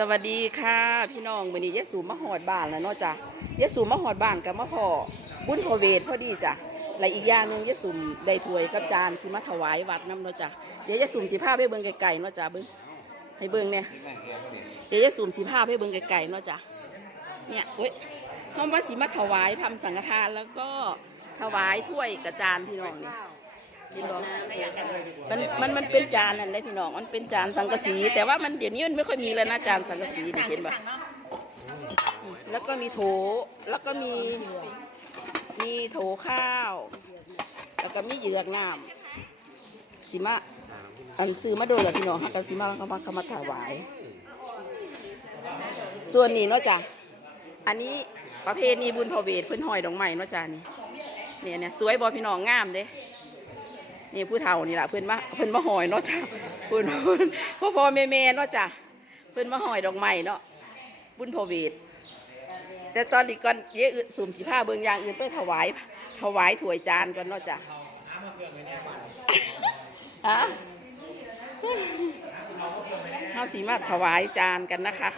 สวัสดีค่ะพี่น้องวันนี้ยะสูมาหอดบ้านแล้วเนาะจ้ะยะสูมาหอดบ้านกับมาพ่อบุญพอเวทพอดีจ้ะและอีกอย่างหนึ่งยะสูได้ถ้วยกับจานสิมาถวายวัดน้ำเนาะจ้ะเดี๋ยวยะสูสิพาไปเบิ่งไกลๆเนาะจ้ะเบิ่งให้เบิ่งเนี่ยเดี๋ยวยะสูสิพาไปเบิ่งไกลๆเนาะจ้ะเนี่ยเว้ยเฮาว่าสิมาถวายทำสังฆทานแล้วก็ถวายถ้วยกับจานพี่น้องเนี่พี่น้อง มันมันมันเป็นจานนั่นเลยพี่น้อง มันเป็นจานสังกะสี แต่ว่ามันเดี๋ยวนี้มันไม่ค่อยมีแล้วนะจานสังกะสีนี่เห็นปะแล้วก็มีโถ แล้วก็มีมีโถข้าว แล้วก็มีเหยือกน้ำสิมาอันซื้อมาโดนแล้วพี่น้องฮักกันสิมาแล้วก็มาเขามาถวาย ส่วนนี้เนาะจ้ะอันนี้ประเพณีบุญพเวทเพิ่นหอยดอกไม้เนาะจ้ะนี่เนี่ยเนี่ยสวยบอพี่น้องงามเด้ นี่ผู้เฒ่านี่แหละเพื่อนมาเพื่อนมาหอยเนาะจ้ะเพื่อนเพิ่นพ่อพ่อแม่แม่เนาะจ้ะเพื่อนมาหอยดอกไม้เนาะบุญพเวทแต่ตอนนี้ก่อนเยอะอื่นสุ่มสีผ้าเบิ่งอย่างอื่นไปถวาย ถวายถ้วยจานก่อนเนาะจ้ะฮะเฮาสีมาถวายจานกันนะคะ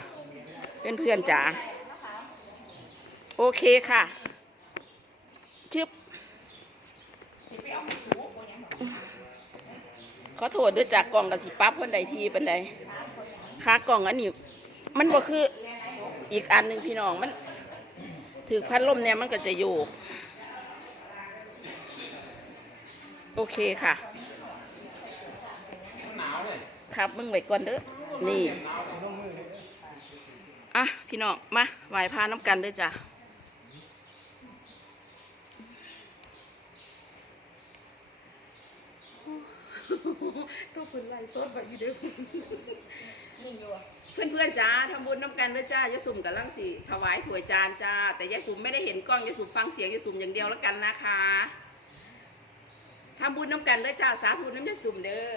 เป็นเพื่อนจ๋าโอเคค่ะชึบ ขอโทษด้วยจากกล่องกับสิปั๊บคนใดทีเป็นใดค่ากล่องอันนี้ มันบ่คืออีกอันหนึ่งพี่น้องมัน ถือพัดลมเนี่ยมันก็จะอยู่ โอเคค่ะทับมึงไว้ก่อนเด้อนี่ อะ พี่น้องมาไหว้พาน้ำกันด้อจ้ะ ก็เพื่อนไล่ซดไปอยู่เด้อเพื่อนเพื่อนๆจ้าทำบุญน้ำกันด้วยจ้ายายสุ่มกับลังสีถวายถวยจานจ้า แต่ยายสุ่มไม่ได้เห็นกล้องยายสุ่มฟังเสียงยายสุ่มอย่างเดียวแล้วกันนะคะทำบุญน้ำกันด้วยจ้าสาธุน้ำยายสุ่มเด้อ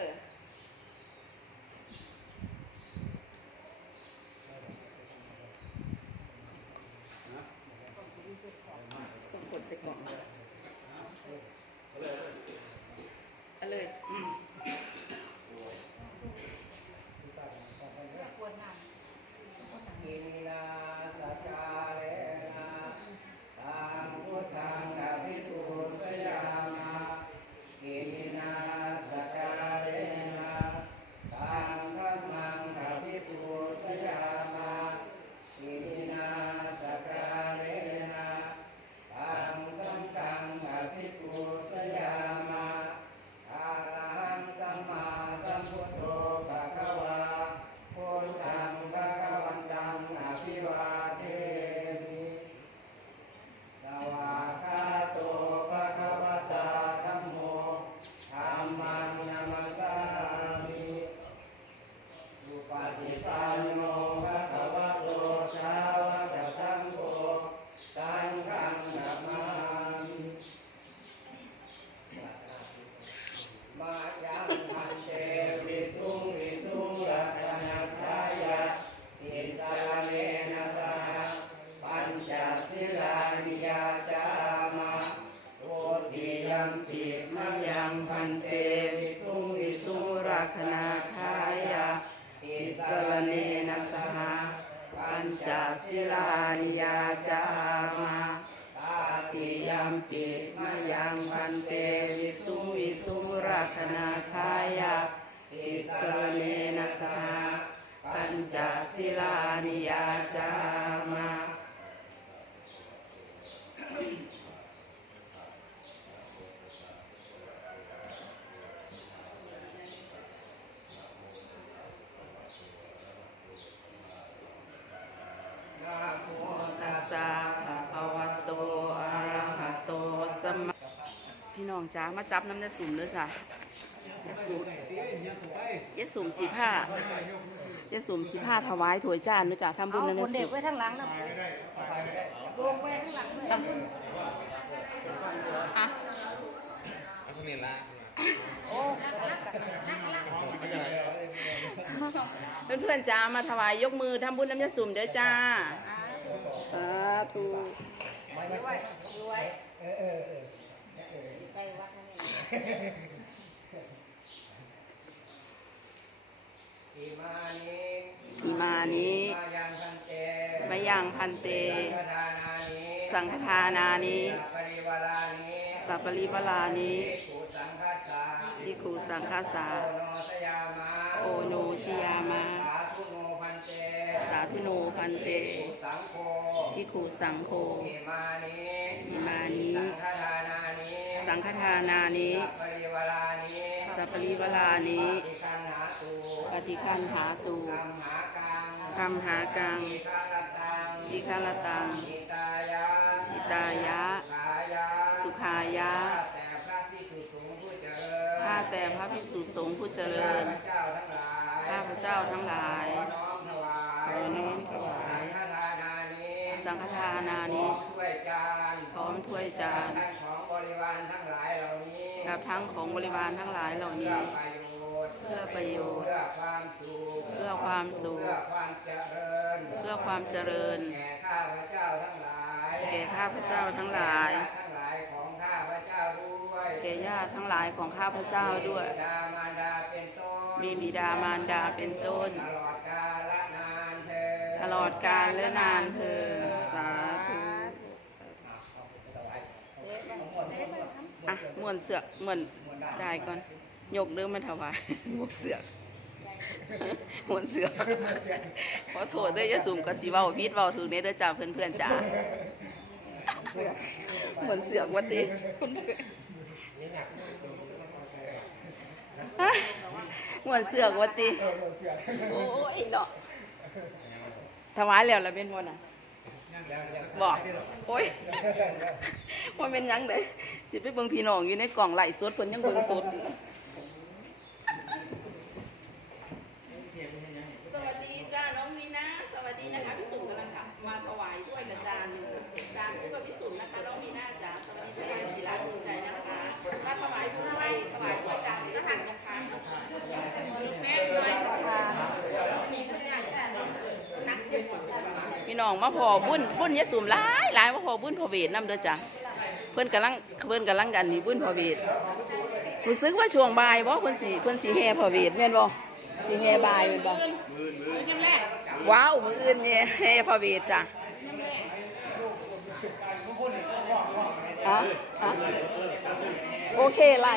ต้องกดใส่กล่อง ปัญจศิลานิยาจามาตาติยัมปิมายังพันเตวิสุวิสุรักนาทายาติสรเนนะสหปัญจศิลานิยาจามา นะโมตัสสะภะคะวะโตอะระหะโตสัมมา พี่น้องจ้ามาจับน้ำยาสุ่มเด้อจ้ะยาสุ่มยาสุ่มสีผ้ายาสุ่มสีผ้าถวายถวยจานเด้อจ้ะทำบุญเอาน้ำคยานเด็สุ่กมไว้ข้างหลังนะลงไปข้างหลังเลยอะโอ้เพื่อนๆจ้ามาถวายยกมือทำบุญน้ำยาสุ่มเด้อจ้าสาธุ ใจวัดนั่นเองอิมานิอิมานิมายังพันเตมะยังพันเต สังฆทานานิสังฆทานานิปริวารานิสัพปริวลานิภิกขุสังฆสสะอิคูสังคาสาโอโนสยามะโอโนชยามะสาธุโนพันเตสาธุโนพันเตสังโฆอิคูสังโฆอิมานิอิมานิ สังฆทานานิสัปริวารานิสัพปริวลานิปฏิคันหาตุปฏิคันหาตูคัมหากังคัมหากังอิคารตังอิคารตังอิตายะอิตายะขายะ สุขายะข้าแต่พระภิกษุสงฆ์ผู้เจริญ ข้าแต่พระภิสุสงผู้เจริญข้าพเจ้าทั้งหลายข้าพเจ้าทั้งหลายขอน้อมถวายขอน้อมถวายสังฆทานานิสังฆทานานพร้อมถ้วยจาน ร้อมถ้วยจานทั้งของบริวารทั้งหลายเหล่านี้กับทั้งของบริวารทั้งหลายเหล่าเพื่นี้อประโยชน์เพื่อประโยชน์ เพื่อความสุข เพื่อความสุข เพื่อความเจริญ เพื่อความเจริญ แก่ข้าพเจ้าทั้งหลายแก่ข้าพเจ้าทั้งหลายและทั้งหลายของข้าพเจ้าด้วยแก่ญาติทั้งหลายของข้าพเจ้าด้วยมีบิดามารดาเป็นต้นมีบิดามารดาเป็นต้น ตลอดกาลและนานเธอญตลอดกาลและนานเธอญสาธุ อะม่วนเสือกม่วนได้ก่อน ยกเริ่มมาถวายม่วนเสือกม่วนเสือกขอโทษเด้อยะสุ่มกับสิเว้าพิษเว้าถึงเด้อเด้อจ้าเพื่อนๆจ้าม่วนเสือกวันนี้คนเสือกฮะม่วนเสือกวันนี้โอ้ยเนาะถวายแล้วละเป็นบ่น่ะบอกโอ้ย ว่าเป็นหยังเด้สิไปเบิ่งพี่น้องอยู่ในกล่องไหลฟ์สดเพิ่นยังเบิ่งสดอยู่สวัสดีจ้าน้องมีนาสวัสดีนะคะพี่สุกำลังทำมาถวายด้วยกับจานอยู่จานคู่กับพี่สุนะคะน้องมีนาจ้าสวัสดีทุกท่านศิลาภูมิใจนะคะมาถวายผู้ให้ถวายด้วยจานในกระสังนะคะพี่น้องมาพอบุญบุญยะสุ่มหลายหลายมาพอบุญพอเวทนํเด้อจ้ะ เพิ่นกำลังเพิ่นกำลังกันนี่บุญพอเวทรู้สึกว่าช่วงบ่ายบ่เพิ่นสิเพิ่นสิแห่พอเวทแม่นบ่สิแห่บ่ายแม่นบ่ว้าวมื้ออื่นนี่แห่พอเวทจ้ะอะอะโอเคไล่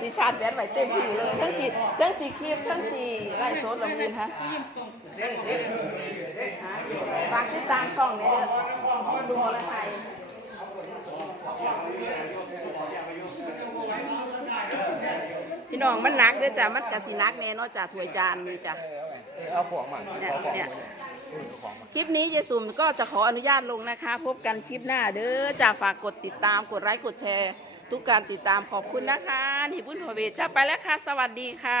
สิชาร์จแบตไว้เต็มที่เลยทั้งสิทั้งสิคลิปทั้งสิไล่สดละมื้อฮะฝากติดตามช่องนี้ดูอะไรไทย พี่น้องมันหนักเด้อจ้ะมันกะสิหนักแน่เนอนจ้ะถ้วยจานนี่จ้ะเอาของมาเนี่ยเอาของเนี่ยเอาของมาคลิปนี้เยสุมก็จะขออนุญาตลงนะคะ พบกันคลิปหน้าเด้อจ้ะฝากกดติดตามกดไลค์กดแชร์ ทุกการติดตามขอบคุณนะคะนี่บุญพเวทจ้าไปแล้วค่ะ สวัสดีค่ะ